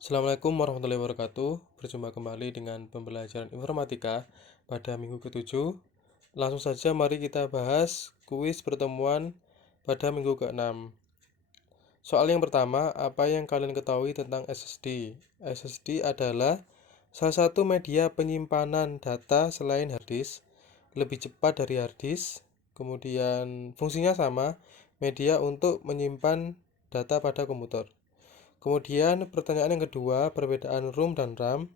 Assalamualaikum warahmatullahi wabarakatuh. Berjumpa kembali dengan pembelajaran informatika pada minggu ke-7. Langsung saja mari kita bahas kuis pertemuan pada minggu ke-6. Soal yang pertama, apa yang kalian ketahui tentang SSD? SSD adalah salah satu media penyimpanan data selain hard disk, lebih cepat dari hard disk. Kemudian fungsinya sama, media untuk menyimpan data pada komputer. Kemudian pertanyaan yang kedua, perbedaan ROM dan RAM.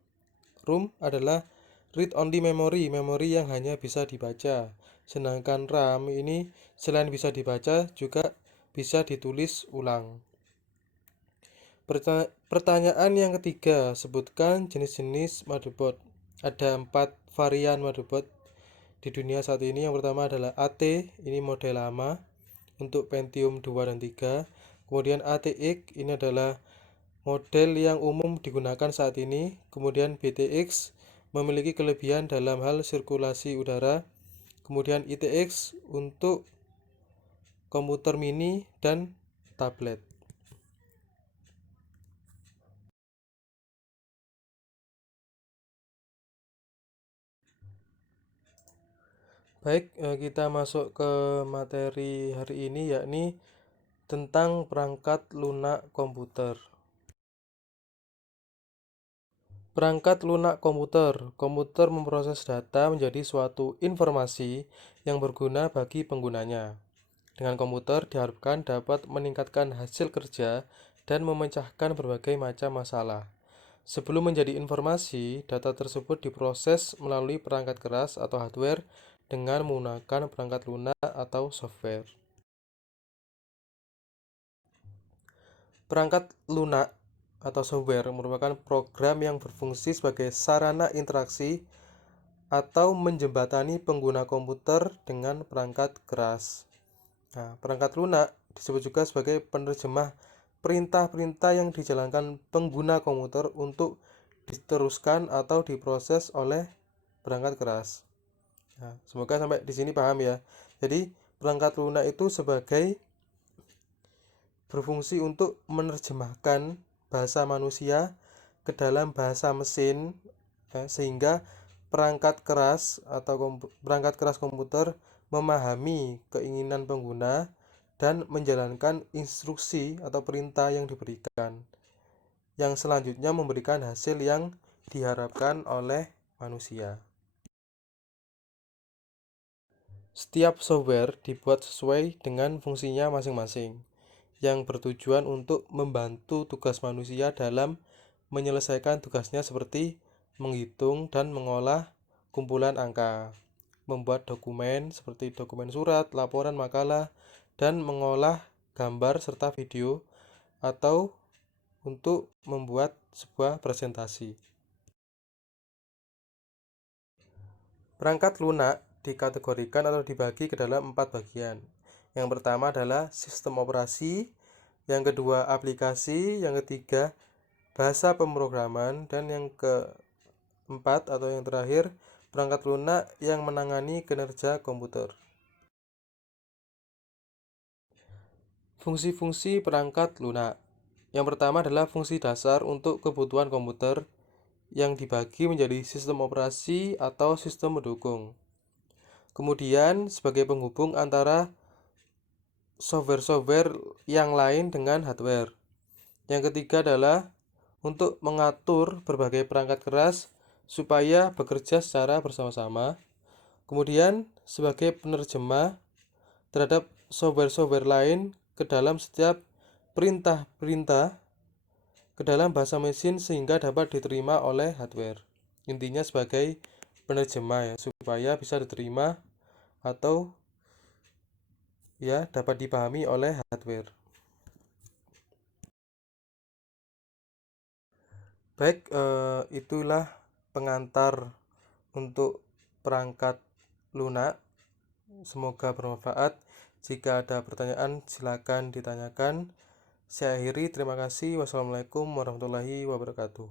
ROM adalah read-only memory, memori yang hanya bisa dibaca. Sedangkan RAM ini selain bisa dibaca juga bisa ditulis ulang. Pertanyaan yang ketiga, sebutkan jenis-jenis motherboard. Ada 4 varian motherboard di dunia saat ini. Yang pertama adalah AT, ini model lama untuk Pentium 2 dan 3. Kemudian ATX, ini adalah model yang umum digunakan saat ini. Kemudian BTX memiliki kelebihan dalam hal sirkulasi udara. Kemudian ITX untuk komputer mini dan tablet. Baik, kita masuk ke materi hari ini, yakni tentang perangkat lunak komputer. Perangkat lunak komputer. Komputer memproses data menjadi suatu informasi yang berguna bagi penggunanya. Dengan komputer diharapkan dapat meningkatkan hasil kerja dan memecahkan berbagai macam masalah. Sebelum menjadi informasi, data tersebut diproses melalui perangkat keras atau hardware dengan menggunakan perangkat lunak atau software. Perangkat lunak atau software merupakan program yang berfungsi sebagai sarana interaksi atau menjembatani pengguna komputer dengan perangkat keras. Nah, perangkat lunak disebut juga sebagai penerjemah perintah-perintah yang dijalankan pengguna komputer untuk diteruskan atau diproses oleh perangkat keras. Nah, semoga sampai di sini paham ya. Jadi, perangkat lunak itu sebagai berfungsi untuk menerjemahkan bahasa manusia ke dalam bahasa mesin, sehingga perangkat keras atau perangkat keras komputer memahami keinginan pengguna dan menjalankan instruksi atau perintah yang diberikan, yang selanjutnya memberikan hasil yang diharapkan oleh manusia. Setiap software dibuat sesuai dengan fungsinya masing-masing, yang bertujuan untuk membantu tugas manusia dalam menyelesaikan tugasnya seperti menghitung dan mengolah kumpulan angka, membuat dokumen seperti dokumen surat, laporan, makalah, dan mengolah gambar serta video, atau untuk membuat sebuah presentasi. Perangkat lunak dikategorikan atau dibagi ke dalam 4 bagian. Yang pertama adalah sistem operasi, yang kedua aplikasi, yang ketiga bahasa pemrograman, dan yang keempat atau yang terakhir perangkat lunak yang menangani kinerja komputer. Fungsi-fungsi perangkat lunak. Yang pertama adalah fungsi dasar untuk kebutuhan komputer yang dibagi menjadi sistem operasi atau sistem pendukung. Kemudian sebagai penghubung antara software-software yang lain dengan hardware. Yang ketiga adalah untuk mengatur berbagai perangkat keras supaya bekerja secara bersama-sama. Kemudian sebagai penerjemah terhadap software-software lain ke dalam setiap perintah-perintah ke dalam bahasa mesin sehingga dapat diterima oleh hardware. Intinya sebagai penerjemah ya, supaya bisa diterima atau ya dapat dipahami oleh hardware. Baik, itulah pengantar untuk perangkat lunak. Semoga bermanfaat. Jika ada pertanyaan silakan ditanyakan. Saya akhiri, terima kasih. Wassalamualaikum warahmatullahi wabarakatuh.